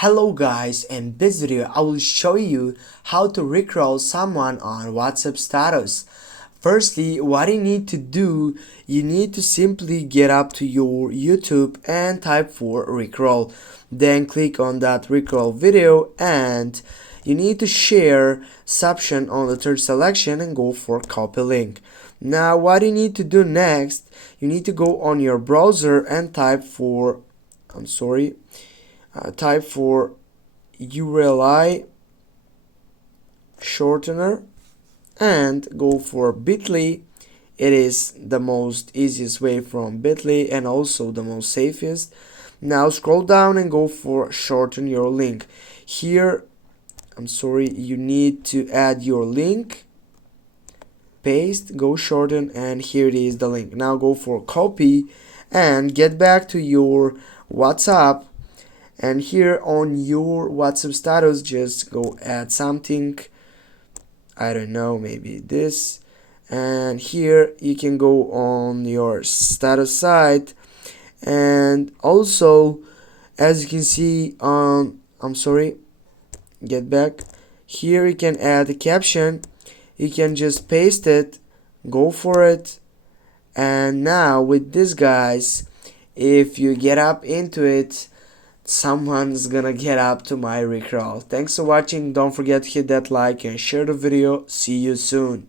Hello guys, in this video I will show you how to rickroll someone on WhatsApp status. Firstly, what you need to do, you need to simply get up to your YouTube and type for rickroll. Then click on that rickroll video and you need to share option on the third selection and go for copy link. Now what you need to do next, you need to go on your browser and type for type for URL shortener and go for bit.ly. It is the most easiest way from bit.ly and also the most safest. Now scroll down and go for shorten your link. Here you need to add your link, paste, go shorten, and here it is the link. Now go for copy and get back to your WhatsApp, and here on your WhatsApp status just go add something, I don't know, maybe this, and here you can go on your status site, and also as you can see on get back here, you can add a caption, you can just paste it, go for it. And now with this, guys, if you get up into it, someone's gonna get up to my rickroll. Thanks for watching. Don't forget to hit that like and share the video. See you soon.